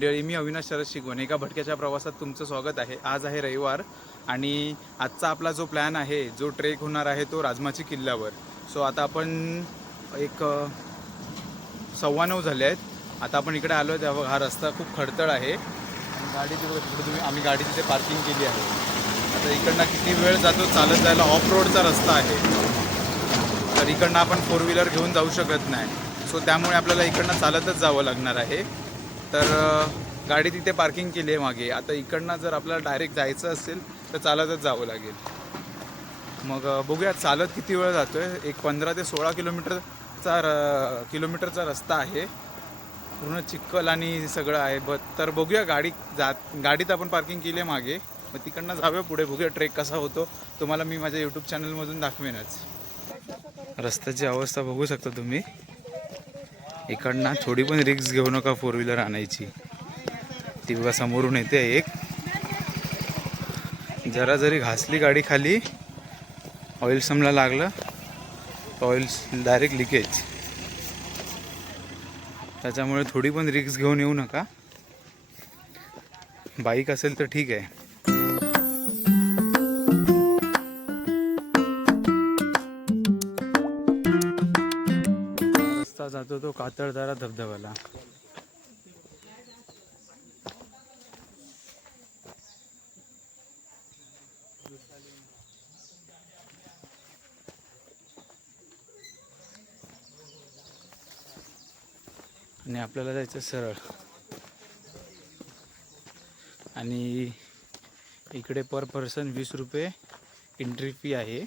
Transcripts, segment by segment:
मंडळी मी अविनाश शरद शिकवण एका भटक्याच्या प्रवासात तुमचं स्वागत आहे. आज आहे रविवार आणि आजचा आपला जो प्लॅन आहे जो ट्रेक होणार आहे तो राजमाची किल्ल्यावर. सो आता आपण एक सव्वा नऊ झाले आहेत. आता आपण इकडे आलो आहे तेव्हा हा रस्ता खूप खडतळ आहे. आणि गाडी तिथे तिकडे तुम्ही आम्ही गाडी तिथे पार्किंग केली आहे. आता इकडनं किती वेळ जातो चालत जायला ऑफ रोडचा रस्ता आहे. तर इकडनं आपण फोर व्हीलर घेऊन जाऊ शकत नाही. सो त्यामुळे आपल्याला इकडनं चालतच जावं लागणार आहे. तर गाडी तिथे पार्किंग केली आहे मागे. आता इकडनं जर आपल्याला डायरेक्ट जायचं असेल तर चालतच जावं लागेल. मग बघूया चालत किती वेळ जातो आहे एक पंधरा ते सोळा किलोमीटरचा र किलोमीटरचा रस्ता आहे. पूर्ण चिखल आणि सगळं आहे. ब तर बघूया गाडी जात गाडीत आपण पार्किंग केली आहे मागे. मग तिकडनं जाऊया पुढे. बघूया ट्रेक कसा होतो. तुम्हाला मी माझ्या यूट्यूब चॅनलमधून दाखवेनच. रस्त्याची अवस्था बघू शकता तुम्ही. इकडनं थोडी पण रिक्स घेऊ नका फोर व्हीलर आणायची. ती बघा समोरून येते एक. जरा जरी घासली गाडी खाली ऑइल समला लागलं ऑइल डायरेक्ट लिकेज त्याच्यामुळे थोडी पण रिक्स घेऊन येऊ नका. बाईक असेल तर ठीक आहे. तो कातळदारा धबधब्याला. आणि आपल्याला जायचं सरळ. आणि इकडे पर पर्सन वीस रुपये एंट्री फी आहे.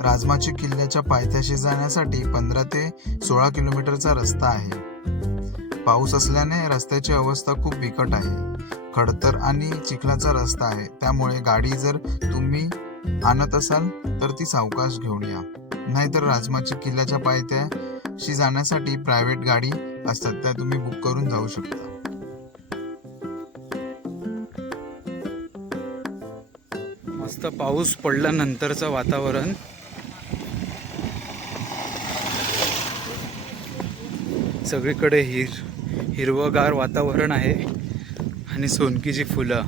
राजमाची किल्ल्याच्या पायथ्याशी जाण्यासाठी पंधरा ते सोळा किलोमीटरचा रस्ता आहे. पाऊस असल्याने रस्त्याची अवस्था खूप बिकट आहे. खडतर आणि चिखलाचा रस्ता आहे. त्यामुळे गाडी जर तुम्ही आणत असाल तर ती सावकाश घेऊन या. नाहीतर राजमाची किल्ल्याच्या पायथ्याशी जाण्यासाठी प्रायव्हेट गाडी असतात. त्या तुम्ही बुक करून जाऊ शकता. मस्त पाऊस पडल्यानंतरचं वातावरण. सगळीकडे हिर हिरवंगार वातावरण आहे आणि सोनकीची फुलं.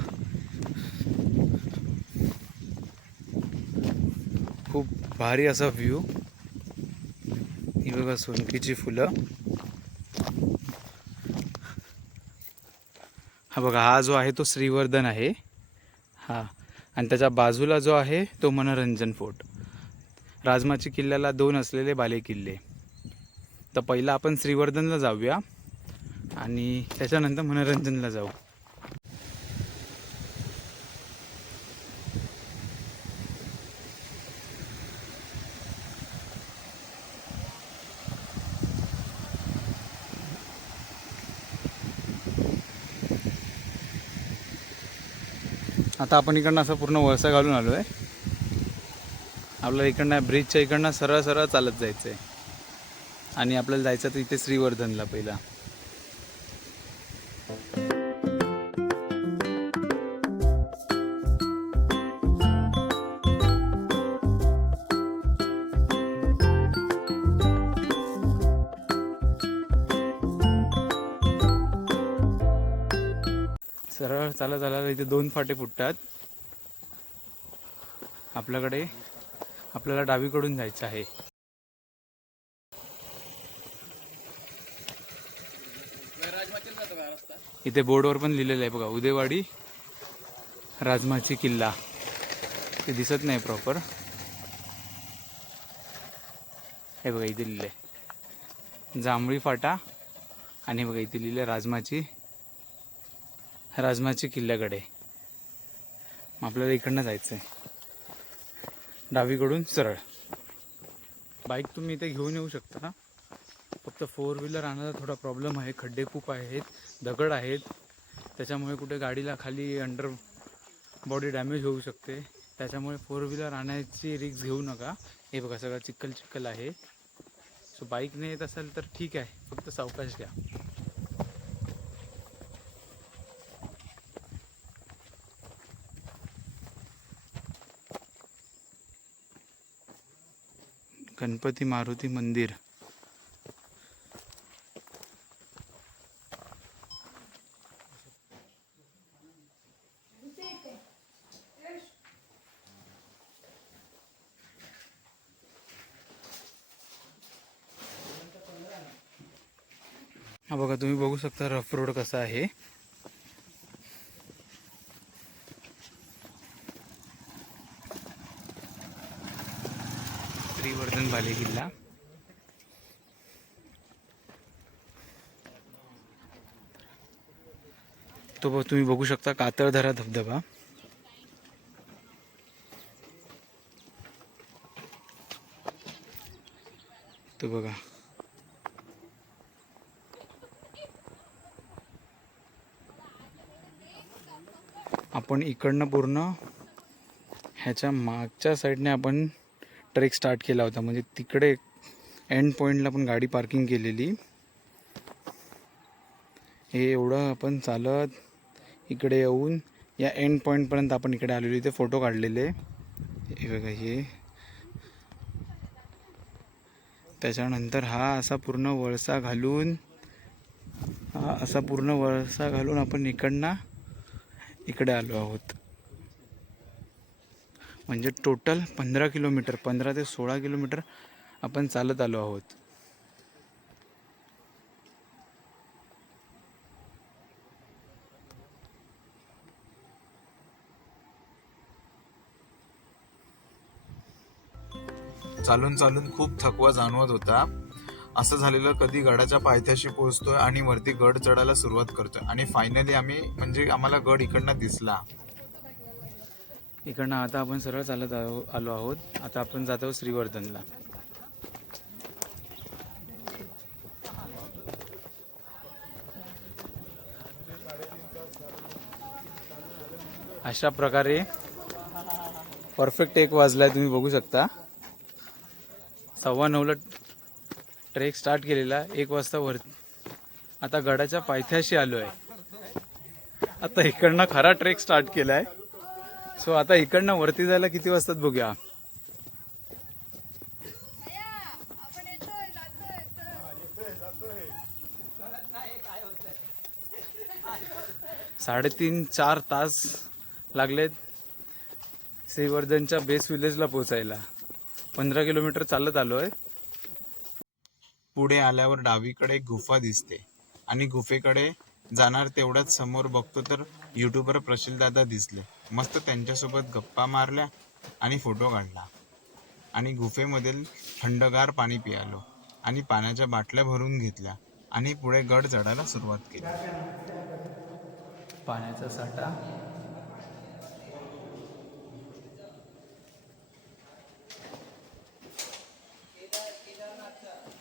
खूप भारी असा व्ह्यू ही बघा सोनकीची फुलं. हा बघा हा जो आहे तो श्रीवर्धन आहे. हा. आणि त्याच्या बाजूला जो आहे तो मनोरंजन फोर्ट. राजमाची किल्ल्याला दोन असलेले बाले किल्ले तर पहिला आपण श्रीवर्धनला जाऊया. आणि त्याच्यानंतर मनोरंजनला जाऊ. आता आपण इकडनं असं पूर्ण वळसा घालून आलो आहे आपल्याला इकडनं ब्रिजच्या इकडनं सरळ सरळ चालत जायचं आहे आणि आपल्याला जायचं तर इथे श्रीवर्धनला पहिला. सरळ चालत चालायला इथे दोन फाटे फुटतात. आपल्याकडे आपल्याला डावीकडून जायचं आहे. इथे बोर्डवर पण लिहिलेलं आहे बघा उदेवाडी राजमाची किल्ला. ते दिसत नाही प्रॉपर हे बघा इथे लिहिलंय. जांभळी फाटा आणि बघा इथे लिहिले राजमाची राजमाची किल्ल्याकडे. मग आपल्याला इकडनं जायचं आहे डावीकडून सरळ. बाईक तुम्ही इथे घेऊन येऊ शकता. फक्त फोर व्हीलर आणायला थोडा प्रॉब्लेम आहे. खड्डे खूप आहेत दगड आहेत. त्याच्यामुळे कुठे गाडीला खाली अंडर बॉडी डॅमेज होऊ शकते. त्याच्यामुळे फोर व्हीलर आणायची रिक्स घेऊ नका. हे बघा सगळं चिक्कल चिक्कल आहे सो बाईकने येत असेल तर ठीक आहे. फक्त सावकाश घ्या. गणपती मारुती मंदिर हा बघा तुम्ही बघू शकता रफ रोड कसा आहे? श्रीवर्धन बाले किल्ला. तो तुम्ही बघू शकता कातळधरा धबधबा. तो बघा. आपण इकडनं पूर्ण ह्याच्या मागच्या साईडने आपण ट्रेक स्टार्ट केला होता. म्हणजे तिकडे एंड पॉईंटला पण गाडी पार्किंग केलेली. हे एवढं आपण चालत इकडे येऊन या एंड पॉईंटपर्यंत आपण इकडे आलेलो. इथे फोटो काढलेले. हे बघा हे. त्याच्यानंतर हा असा पूर्ण वळसा घालून हा असा पूर्ण वळसा घालून आपण इकडनं इकडे आलो आहोत. म्हणजे टोटल पंधरा किलोमीटर पंधरा ते सोळा किलोमीटर आपण चालत आलो आहोत. चालून चालून खूप थकवा जाणवत होता. असं झालेलं कधी गडाच्या पायथ्याशी पोहोचतोय आणि वरती गड चढायला सुरुवात करतोय. आणि फायनली आम्ही म्हणजे आम्हाला गड इकडनं दिसला. इकडनं आता आपण सरळ चालत आलो आलो आहोत. आता आपण जात आहोत श्रीवर्धनला. अशा प्रकारे परफेक्ट एक वाजलाय तुम्ही बघू शकता. सव्वा नऊला ट्रेक स्टार्ट केलेला एक वाजता वर आता गडाच्या पायथ्याशी आलो आहे आता इकडनं खरा ट्रेक स्टार्ट केलाय. सो आता इकडनं वरती जायला किती वाजतात बघूया? साडेतीन चार तास लागलेत श्रीवर्धनच्या बेस विलेजला पोचायला पंधरा किलोमीटर चालत आलो आहे पुढे आल्यावर डावीकडे एक गुफा दिसते आणि गुफेकडे जाणार तेवढ्याच समोर बघतो तर युट्यूबर प्रशील दादा दिसले. मस्त त्यांच्यासोबत गप्पा मारल्या आणि फोटो काढला. आणि गुफेमधील थंडगार पाणी पियालो आणि पाण्याच्या बाटल्या भरून घेतल्या आणि पुढे गड चढायला सुरुवात केली. पाण्याचा साठा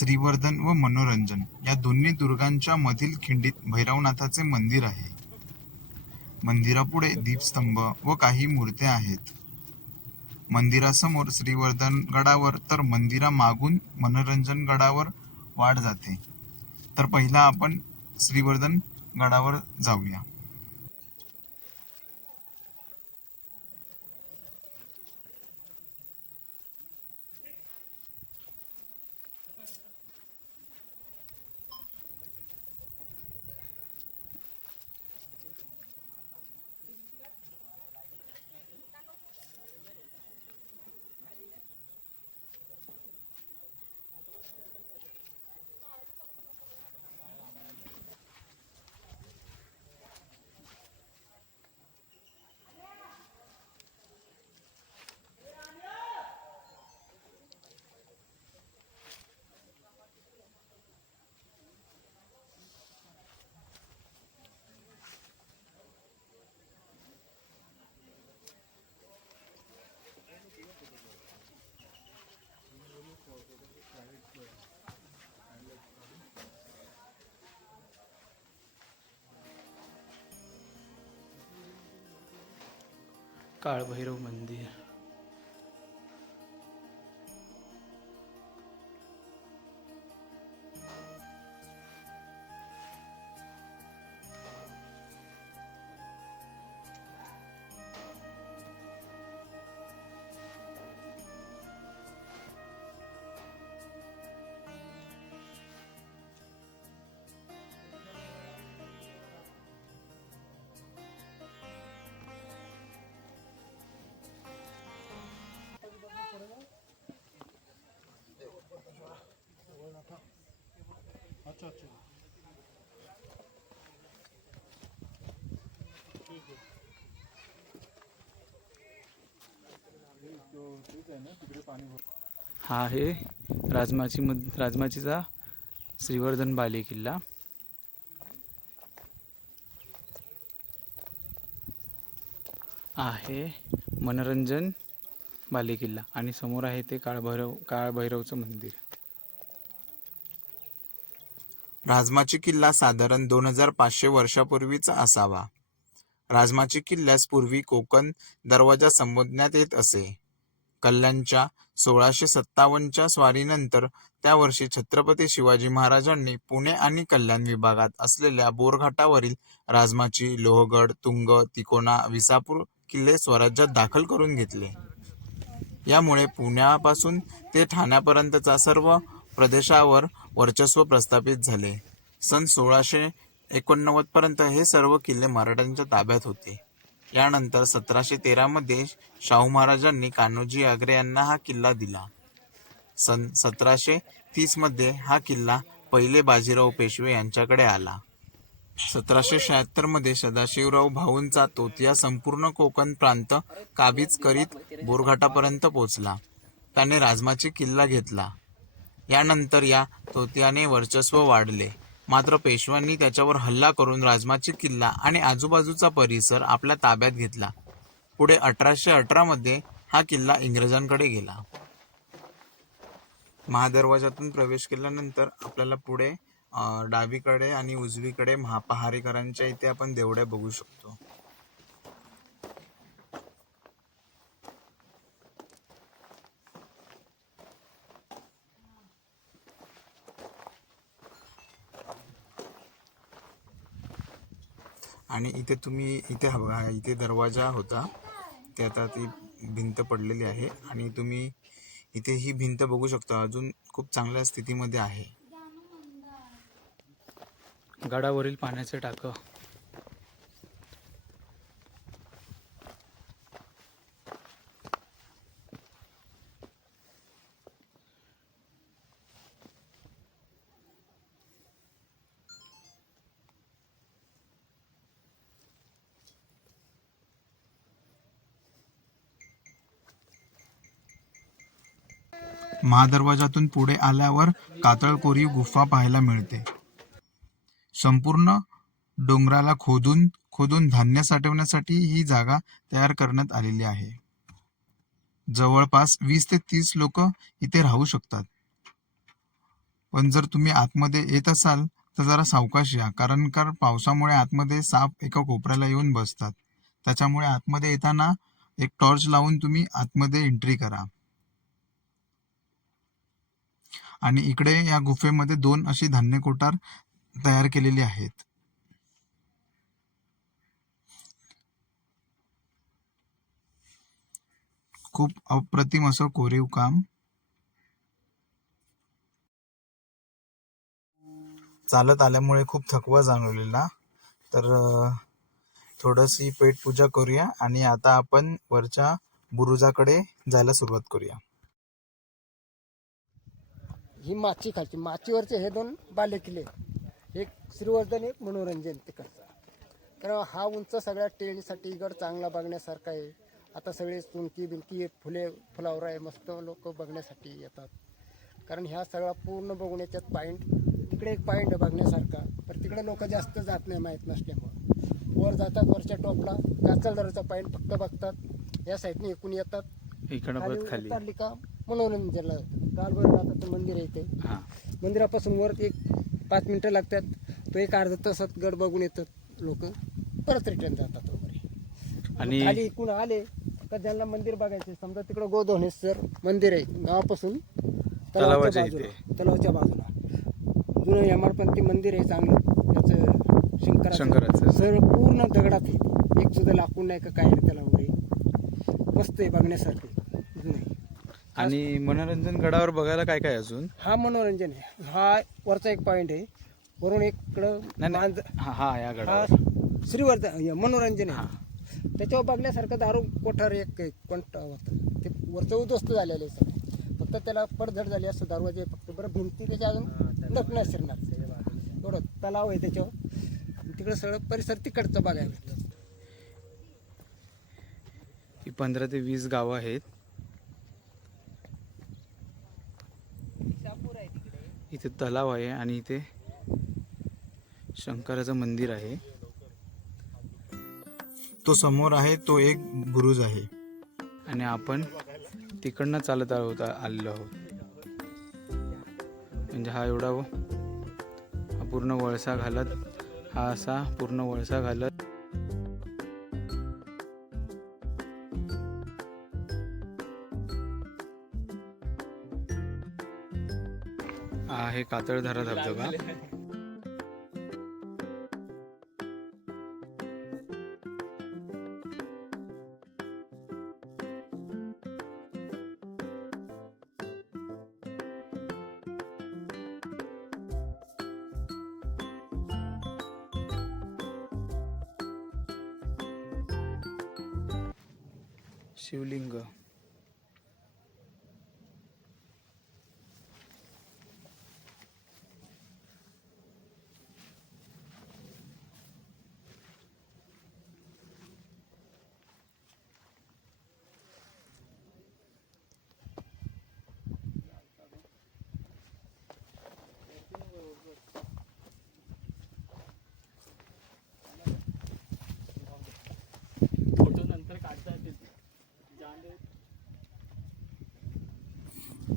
श्रीवर्धन व मनोरंजन या दोन्ही दुर्गांच्या मधील खिंडीत भैरवनाथाचे मंदिर आहे. मंदिरापुढे दीपस्तंभ व काही मूर्त्या आहेत. मंदिरासमोर श्रीवर्धन गडावर तर मंदिरामागून मनोरंजन गडावर वाढ जाते. तर पहिला आपण श्रीवर्धन गडावर जाऊया. काळभैरव मंदिर. हा आहे राजमाची मध राजमाचीचा श्रीवर्धन बाले किल्ला. आहे मनोरंजन बाले किल्ला आणि समोर आहे ते काळभैरव काळभैरवचं मंदिर. राजमाची किल्ला साधारण दोन हजार पाचशे वर्षापूर्वीचा असावा. राजमाची किल्ल्यास पूर्वी कोकण दरवाजा संबोधण्यात येत असे. कल्याणच्या सोळाशे सत्तावन्नच्या स्वारीनंतर त्या वर्षी छत्रपती शिवाजी महाराजांनी पुणे आणि कल्याण विभागात असलेल्या बोरघाटावरील राजमाची लोहगड तुंग तिकोना विसापूर किल्ले स्वराज्यात दाखल करून घेतले. यामुळे पुण्यापासून ते ठाण्यापर्यंतचा सर्व प्रदेशावर वर्चस्व प्रस्थापित झाले. सन सोळाशे एकोणनव्वद पर्यंत हे सर्व किल्ले मराठ्यांच्या ताब्यात होते. यानंतर सतराशे तेरामध्ये शाहू महाराजांनी कान्होजी आग्रे यांना हा किल्ला दिला. सन सतराशे तीसमध्ये हा किल्ला पहिले बाजीराव पेशवे यांच्याकडे आला. सतराशे शहात्तरमध्ये सदाशिवराव भाऊंचा तोतिया संपूर्ण कोकण प्रांत काबीज करीत बोरघाटापर्यंत पोहोचला. त्याने राजमाची किल्ला घेतला. यानंतर या तोतियाने वर्चस्व वाढले. मात्र पेशव्यांनी त्याच्यावर हल्ला करून राजमाची किल्ला आणि आजूबाजूचा परिसर आपल्या ताब्यात घेतला. पुढे अठराशे अठरामध्ये हा किल्ला इंग्रजांकडे गेला. महादरवाजातून प्रवेश केल्यानंतर आपल्याला पुढे डावीकडे आणि उजवीकडे महापहारेकरांच्या इथे आपण देवड्या बघू शकतो. आणि इथे तुम्ही इथे हा बघा इथे दरवाजा होता. ते आता ती भिंत पडलेली आहे आणि तुम्ही इथे ही भिंत बघू शकता. अजून खूप चांगल्या स्थितीमध्ये आहे. गडावरील पाण्याचे टाकं. महादरवाजातून पुढे आल्यावर कातळकोरी गुफा पाहायला मिळते. संपूर्ण डोंगराला खोदून खोदून धान्य साठवण्यासाठी ही जागा तयार करण्यात आलेली आहे. जवळपास वीस ते तीस लोक इथे राहू शकतात. पण जर तुम्ही आतमध्ये येत असाल तर जरा सावकाश या कारण का पावसामुळे आतमध्ये साप एका कोपऱ्याला येऊन बसतात. त्याच्यामुळे आतमध्ये येताना एक टॉर्च लावून तुम्ही आतमध्ये एंट्री करा. आणि इकडे या गुफेमध्ये दोन अशी धान्य कोठार तयार केलेली आहेत. खूप अप्रतिम असं कोरीव काम. चालत आल्यामुळे खूप थकवा जाणवलेला. तर अं, थोडीशी पेटपूजा करूया आणि आता आपण वरच्या बुरुजाकडे जायला सुरुवात करूया. ही माची खालची. माचीवरचे हे दोन बाले किल्ले एक श्रीवर्धन एक मनोरंजन तिकडचा. कारण हा उंच सगळ्या टेळीसाठी गड चांगला बघण्यासारखा आहे. आता सगळे चुंकी बिंकी फुले फुलावर आहे. मस्त लोक बघण्यासाठी येतात. कारण ह्या सगळा पूर्ण बघून याच्यात पॉईंट तिकडे एक पॉईंट आहे बघण्यासारखा. तर तिकडे लोक जास्त जात नाही माहीत नसल्यामुळं. वर जातात वरच्या टॉपला. काचलदराचा पॉईंट फक्त बघतात. या साईडने एकूण येतात. इकडं खाली का मनोरंजनला कालभैरवनाथाचं मंदिर आहे हां. मंदिरापासून वर एक पाच मिनिटं लागतात. तो एक अर्धा तासात गड बघून येतात लोक. परत रिटर्न जातात वगैरे. आणि खाली इकडून आले का ज्यांना मंदिर बघायचे समजा तिकडं गोधोनेश्वर मंदिर आहे गावापासून तलावाच्या बाजूला. तलावाच्या बाजूला. जुनं यमाडपंथी मंदिर आहे चांगलं. त्याचं शंकराचं. शंकराचं. सर पूर्ण दगडात आहे. एक सुद्धा लाकूड नाही का काय नाही त्याला वगैरे. मस्त आहे बघण्यासारखे. आणि मनोरंजन गडावर बघायला काय काय अजून? हा मनोरंजन आहे. हा वरचा एक पॉइंट आहे. वरून एक इकडं नाही नाही. मांज- हा हा या हा गडावर श्रीवर्धन हे मनोरंजन आहे. त्याच्यावर बघण्यासारखं दारू कोठार एक एक कोणता होतं? ते वरचं उद्ध्वस्त झालेलं आहे सगळं. फक्त त्याला पडझड झाली असं दरवाजे फक्त बरं भिंती त्याच्या अजून नटण्या शिरणार. एवढं तलाव आहे त्याच्यावर. तिकडं सगळं परिसर तिकडचं बघायला ही पंधरा ते वीस गावं आहेत. इथे तलाव आहे आणि इथे शंकराचं मंदिर आहे. तो समोर आहे तो एक बुरुज आहे. आणि आपण तिकडनं चालत आहोत आलेलो आहोत. म्हणजे हा एवढा पूर्ण वळसा घालत हा असा पूर्ण वळसा घालत हा आहे कातळधारा धबधबा.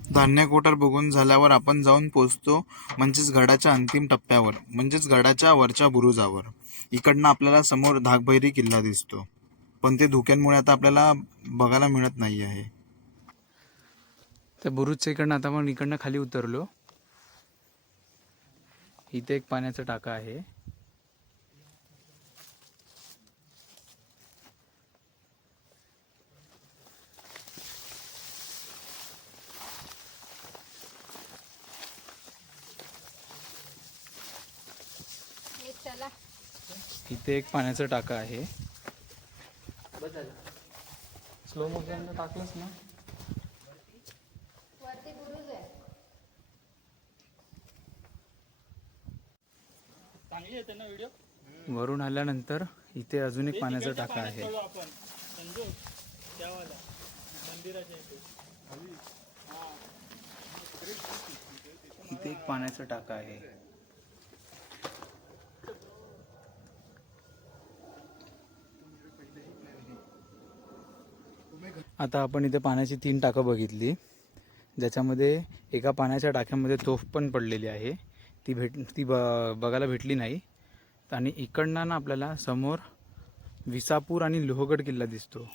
धान्य कोठार बघून झाल्यावर आपण जाऊन पोचतो म्हणजेच गडाच्या अंतिम टप्प्यावर म्हणजेच गडाच्या वरच्या बुरुजावर. इकडनं आपल्याला समोर धाकभैरी किल्ला दिसतो. पण ते धुक्यांमुळे आता आपल्याला बघायला मिळत नाही आहे. त्या बुरुजच्या इकडनं आता आपण इकडनं खाली उतरलो. इथे एक पाण्याचा टाका आहे हे चला इथे एक पाण्याचा टाका आहे. स्लो मोशन टाकलंच ना? वरून आल्यानंतर इथे अजून एक पाण्याचा टाका आहे. आपण. संजू त्यावाला मंदिराच्या इथे. इथे एक पाण्याचा टाका आहे. आता आपण इथे पाण्याची तीन टाकं बघितली. ज्याच्यामध्ये एका पाण्याच्या टाक्यामध्ये तोफ पण पडलेली आहे. ती भेट ती ब बघायला भेटली नाही. आणि इकडनं ना आपल्याला समोर विसापूर आणि लोहगड किल्ला दिसतो.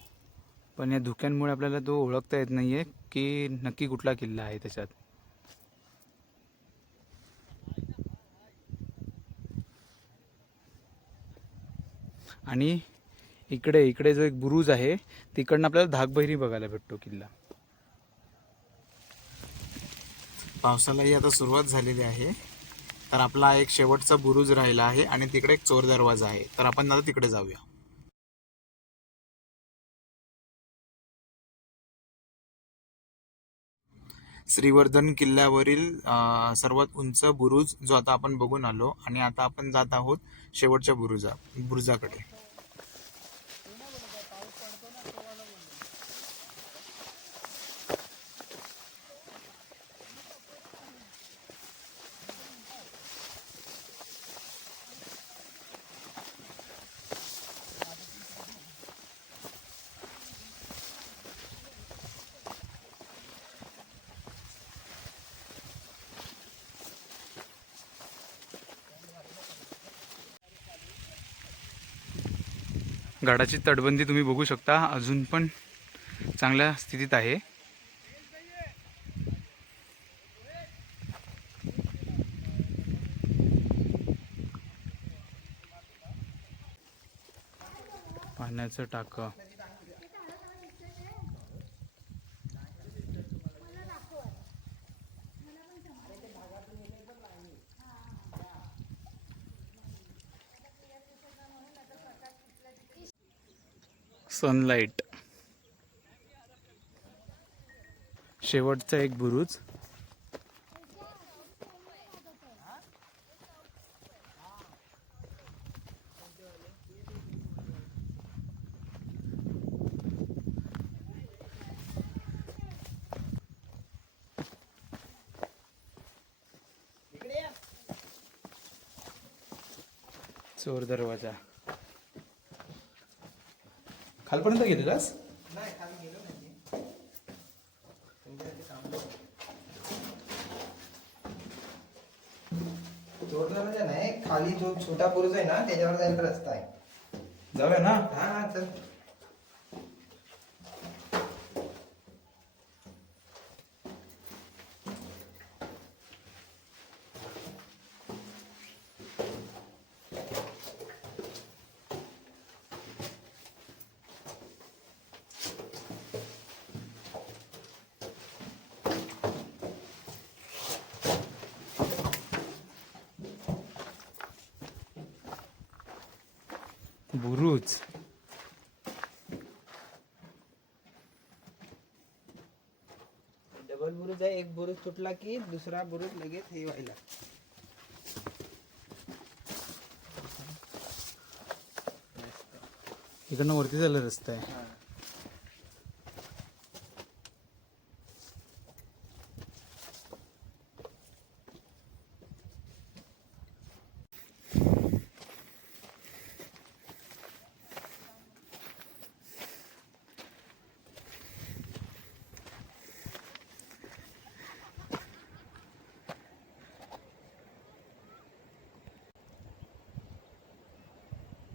पण या धुक्यांमुळे आपल्याला तो ओळखता येत नाही आहे की नक्की कुठला किल्ला आहे त्याच्यात. आणि इकडे इकडे जो एक बुरुज आहे तिकडनं आपल्याला धाकबहिरी बघायला भेटतो किल्ला. पावसालाही आता सुरुवात झालेली आहे. तर आपला एक शेवटचा बुरुज राहिला आहे आणि तिकडे एक चोर दरवाजा आहे. तर आपण आता तिकडे जाऊया. श्रीवर्धन किल्ल्यावरील सर्वात उंच बुरुज जो आता आपण बघून आलो आणि आता आपण जात आहोत शेवटच्या बुरुजा बुरुजाकडे. गडाची तटबंदी तुम्ही बघू शकता. अजून पण चांगल्या स्थितीत आहे. पाण्याचं टाकं. सनलाईट. शेवटचा एक बुरुज. चोर दरवाजा. खालपर्यंत गेलेलास चोर दरवाजा नाही. खाली जो छोटा बुरुज आहे ना त्याच्यावर जायला रस्ता आहे. जाऊया ना? हा हा चल. बुरुज. डबल बुरुज आहे एक बुरुज तुटला की दुसरा बुरुज लगेच हे व्हायला. इकडनं वरती झालं रस्ता आहे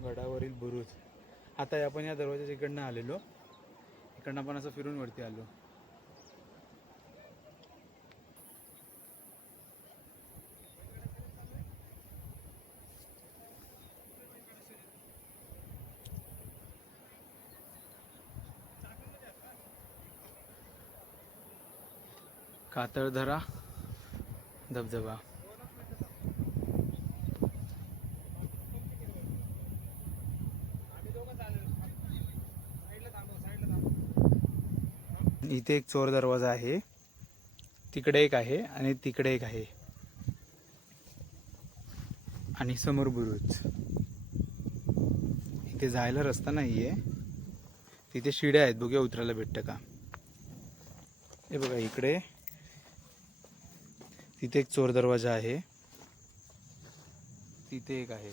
गडावरील बुरुज आता आपण या नाही आलेलो. इकडनं पण असं फिरून वरती आलो. कातळधरा धबधबा. इथे एक चोर दरवाजा आहे. तिकडे एक आहे आणि तिकडे एक आहे. आणि समोर बुरुज. इथे जायला रस्ता नाही आहे तिथे शिड्या आहेत बघूया उतरायला भेटतं का. हे बघा इकडे. तिथे एक चोर दरवाजा आहे. तिथे एक आहे.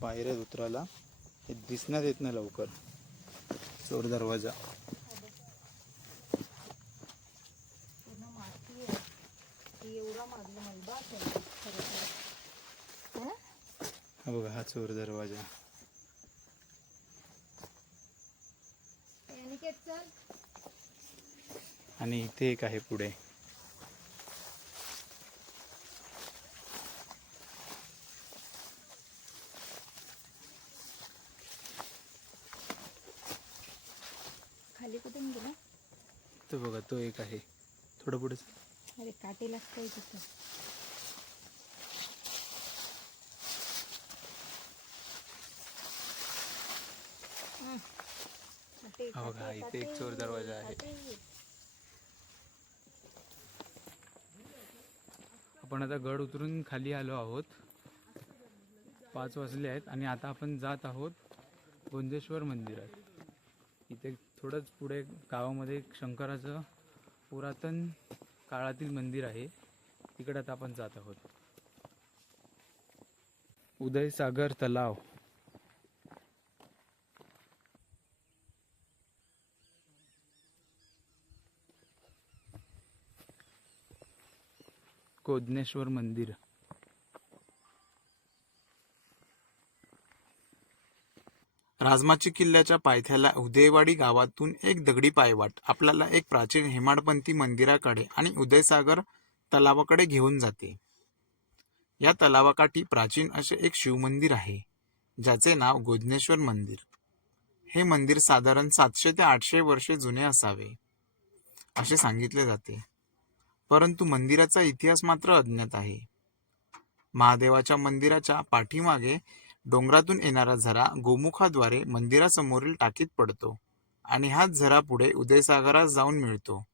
पायऱ्यात उतरायला. हे दिसण्यात येत नाही लवकर. चोर दरवाजा पूर्ण माती आहे ती एवढा मागला मलबा असेल खरं तर. हं? बघा हा चोर दरवाजा. आणि इथे एक आहे पुढे. खाली कुठून गेला तो बघा तो एक आहे. थोडं पुढे अरे काटे लागतंय तिथं. हा काटे, इथे एक चोर दरवाजा आहे. आपण आता गड उतरून खाली आलो आहोत. पाच वाजले आहेत आणि आता आपण जात आहोत गोंदेश्वर मंदिरात. इथे थोडंच पुढे गावामध्ये एक शंकराचं पुरातन काळातील मंदिर आहे. तिकडे आता आपण जात आहोत. उदयसागर तलाव. कोदनेश्वर मंदिर. राजमाची किल्ल्याच्या पायथ्याला उदयवाडी गावातून एक दगडी पायवाट आपल्याला एक प्राचीन हेमाडपंथी मंदिराकडे आणि उदयसागर तलावाकडे घेऊन जाते. या तलावाकाठी प्राचीन असे एक शिवमंदिर आहे ज्याचे नाव गोदनेश्वर मंदिर. हे मंदिर साधारण सातशे ते आठशे वर्षे जुने असावे असे सांगितले जाते. परंतु मंदिराचा इतिहास मात्र अज्ञात आहे. महादेवाच्या मंदिराच्या पाठीमागे डोंगरातून येणारा झरा गोमुखाद्वारे मंदिरासमोरील टाकीत पडतो आणि हा झरा पुढे उदयसागरास जाऊन मिळतो.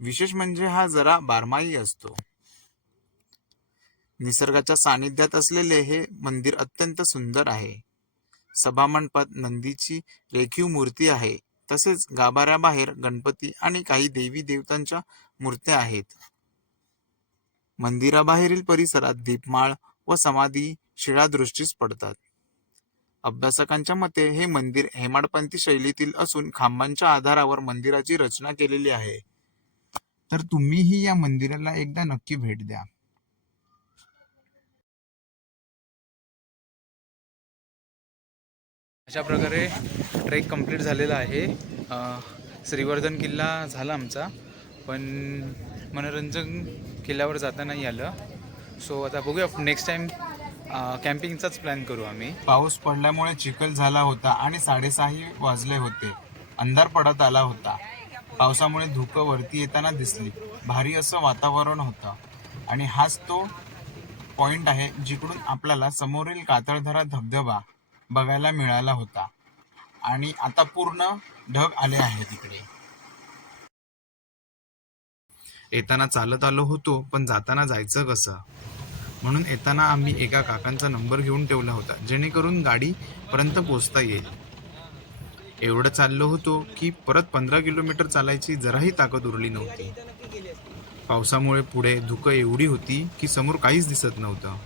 विशेष म्हणजे हा झरा बारमाही असतो. निसर्गाच्या सानिध्यात असलेले हे मंदिर अत्यंत सुंदर आहे. सभामंडपात नंदीची रेखीव मूर्ती आहे. तसेच गाभाऱ्याबाहेर गणपती आणि काही देवी देवतांच्या मूर्त्या आहेत. मंदिराबाहेरील परिसरात दीपमाळ व समाधी शिळा दृष्टीस पडतात. अभ्यासकांच्या मते हे मंदिर हेमाडपंथी शैलीतील असून खांबांच्या आधारावर मंदिराची रचना केलेली आहे. तर तुम्हीही या मंदिराला एकदा नक्की भेट द्या. अशा प्रकारे ट्रेक कंप्लीट झालेला आहे. श्रीवर्धन किल्ला झाला आमचा. पण मनोरंजन किल्ल्यावर जाता नाही आलं. सो आता बघूया नेक्स्ट टाईम कॅम्पिंगचाच प्लॅन करू आम्ही. पाऊस पडल्यामुळे चिखल झाला होता आणि साडेसहाही वाजले होते. अंधार पडत आला होता. पावसामुळे धुकं वरती येताना दिसली. भारी असं वातावरण होतं. आणि हाच तो पॉइंट आहे जिकडून आपल्याला समोरील कातळधरा धबधबा बघायला मिळाला होता. आणि आता पूर्ण ढग आले आहे तिकडे येताना चालत आलो होतो पण जाताना जायचं कसं? म्हणून येताना आम्ही एका काकांचा नंबर घेऊन ठेवला होता जेणेकरून गाडीपर्यंत पोचता येईल. एवढं चाललो होतो की परत पंधरा किलोमीटर चालायची जराही ताकद उरली नव्हती. पावसामुळे पुढे धुकं एवढी होती की समोर काहीच दिसत नव्हतं.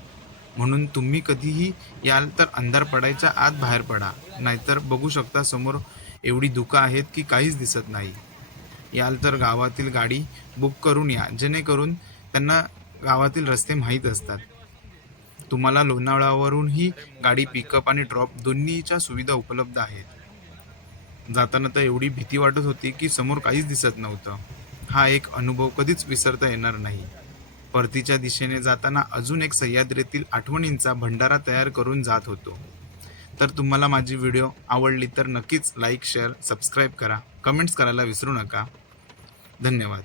म्हणून तुम्ही कधीही याल तर अंधार पडायच्या आत बाहेर पडा नाहीतर बघू शकता समोर एवढी धुकं आहेत की काहीच दिसत नाही. याल तर गावातील गाडी बुक करून या जेणेकरून त्यांना गावातील रस्ते माहीत असतात. तुम्हाला लोणावळावरूनही गाडी पिकअप आणि ड्रॉप दोन्हीच्या सुविधा उपलब्ध आहेत. जाताना तर एवढी भीती वाटत होती की समोर काहीच दिसत नव्हतं. हा एक अनुभव कधीच विसरता येणार नाही. परतीच्या दिशेने जाताना अजून एक सह्याद्रीतील आठवणींचा भंडारा तयार करून जात होतो. तर तुम्हाला माझी व्हिडिओ आवडली तर नक्कीच लाईक शेअर सबस्क्राईब करा. कमेंट्स करायला विसरू नका. धन्यवाद.